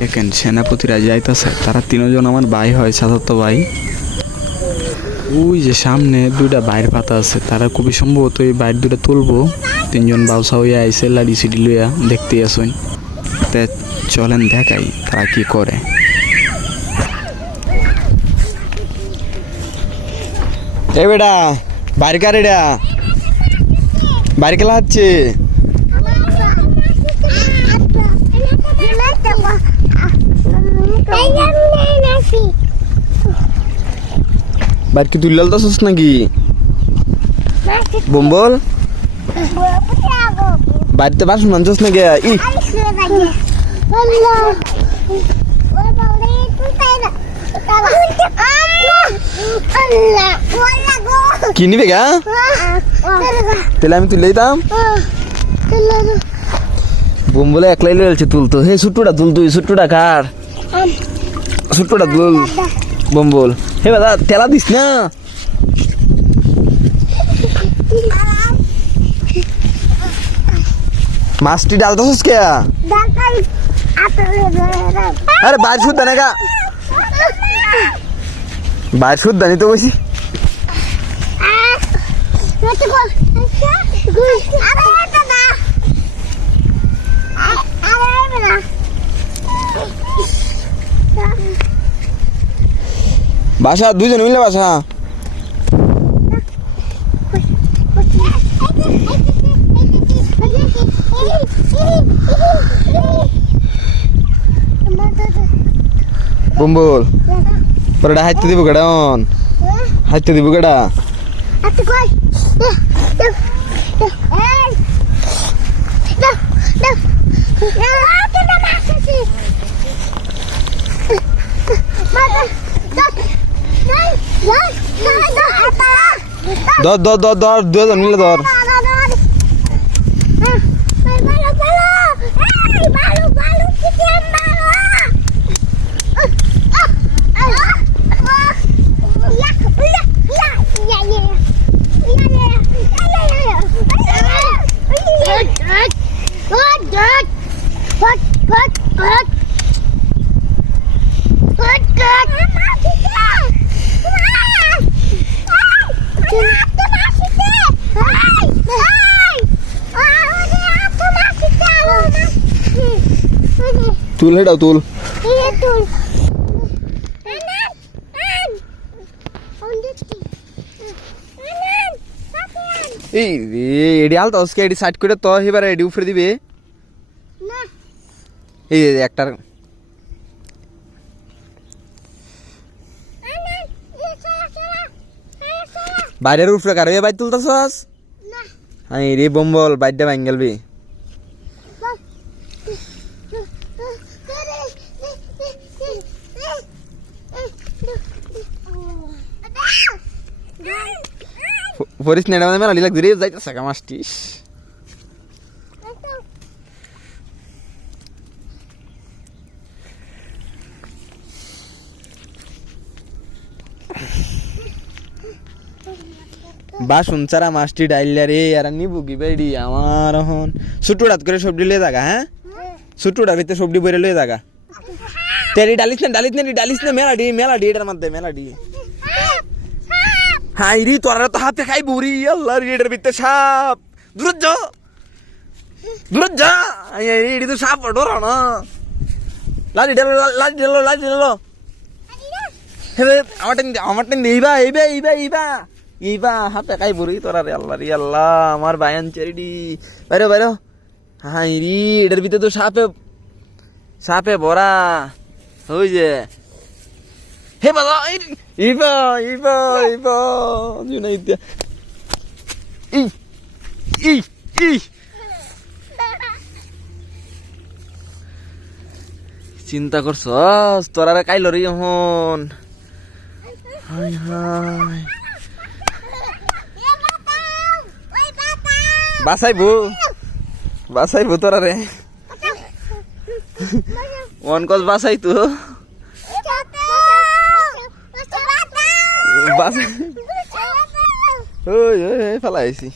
দেখেন সেনাপতিরা যাইতেছে, তারা তিনজন আমার ভাই হয়, চাচাতো ভাই। ওই যে সামনে দুইটা বাইর পাতা আছে, তারা খুবই সম্ভবত এই বাইর দুটা তুলবো। তিনজন বাউসা হইয়া আইসে লাড়ি সিডি লইয়া দেখতে আসুন। তে চলেন দেখাই তারা কি করে। এ বেটা বাইর কার এটা বাইর খেলা হচ্ছে। বাইর কি তুই লালতাছস নাকি বম্বল? বাড়িতে বাসন আনছস নাকি? কি নিবে গা? তাহলে আমি তুলে দিতাম। বম্বলে একলাই লয়েছে তুলতো। হে ছুট্টুটা তুল, তুই ছুট্টুটা কার? ছুট্টুটা তুল বম্বল। হে দাদা তেলা দিস না। মাছটি ডালতাছস কে? আরে বাইর শুদ্ধ না গা, বাইর শুদ্ধ নি তো বসি। বাসা দুইজন মিলে বাসা। বম্বল পরে হাইতে দিব গেডা, হাইতে দিব গেডা। ধর ধর ধর ধর দুজন মিলে ধর। তুল হেটাও তুল। এই রে এডি আলতা ওসকে এডি সাইড করে তো এবারে এডি উপরে দিবে না। এই একটার বাইরের উপরে কার এ বাইর তুলতাছস না? আই রে বম্বল বাইরটা ভাঙ্গেলবি। পরিস নেড়া মানে মেলা লাগ ধরে যাইতেছে কা মাছটিস। বাসন চারা মাছটি ডাইলা রে আর নিবু কি বেড়ি আমার এখন ছুটুড়াত করে সবজি লয়ে থাকা। হ্যাঁ ছুটুড়ার ভিতরে সবজি বইরে লয়ে থাকা। তেরি ডালিস না মেলা ডি এটার মধ্যে মেলা ডি। হাই রে তোরা তো হাতে খাই বুড়ি আল্লাহ রে এটার ভিতরে সাপ। দূর যা এটি তো সাপ ডর না। লাজি ঢেলো আমার টেন এইবা হাতে খাই বুড়ি তোরা রে আল্লাহ রে আল্লাহ আমার বায়ান চেরিডি বাইরো। হাই রে এটার ভিতরে তো সাপে ভরা। ওই যে হে বাবা ইবা জুনাইদ চিন্তা করছস তোরা কাইল রে এখন। হাই হাই বাসাইবো তোরা রে ওয়ান কস বাসাই তো বাসাই। ওই ফেলাইছি।